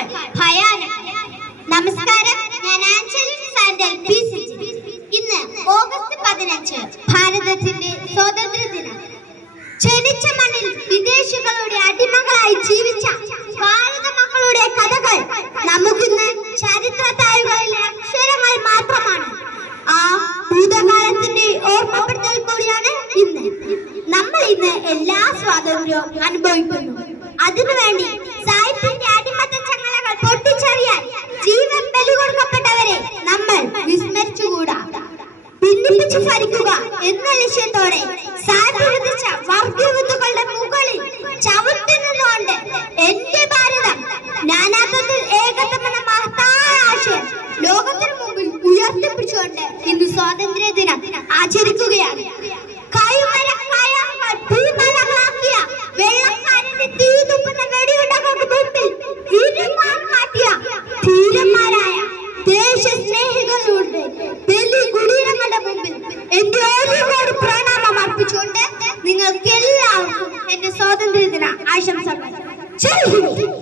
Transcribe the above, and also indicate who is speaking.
Speaker 1: ഭയാനകം നമസ്കാരം. ഞാൻ ആഞ്ചലിൻ സാൻഡൽ പി സി ഇന്ന് ഓഗസ്റ്റ് പതിനഞ്ച് ഭാരതത്തിന്റെ സ്വാതന്ത്ര്യ ദിനം. ജനിച്ച മണ്ണിൽ വിദേശികളുടെ അടിമകളായി ജീവിച്ച ഭാരത മക്കളുടെ കഥകൾ നമുക്കിന്ന് ചരിത്ര താളുകളിലെ അക്ഷരങ്ങൾ മാത്രമാണ്. ആ ഭൂതകാലത്തിന്റെ ഓർമ്മപ്പെടുത്തൽ കൂടിയാണ് ഇന്ന്. നമ്മൾ ഇന്ന് എല്ലാ സ്വാതന്ത്ര്യവും അനുഭവിക്കുന്നു. അതിനുവേണ്ടി സാഹിത്യത്തിന്റെ ഭരിക്കുക എന്ന ലക്ഷ്യത്തോടെ സാധ്യതച്ച വർഗീയതകളുടെ മുകളിൽ ചവിട്ടുന്നതുകൊണ്ട് എന്റെ ഭാരതം നാനാത്വത്തിൽ ഏകത്വമെന്ന മഹത്തായ ആശയം ലോകത്തിന് മുമ്പിൽ ഉയർത്തിപ്പിടിച്ചുകൊണ്ട് ഇന്ന് സ്വാതന്ത്ര്യ ദിനം ആചരിക്കുകയാണ്. നിങ്ങൾക്ക് എല്ലാവർക്കും എന്റെ സ്വാതന്ത്ര്യ ദിന ആശംസകൾ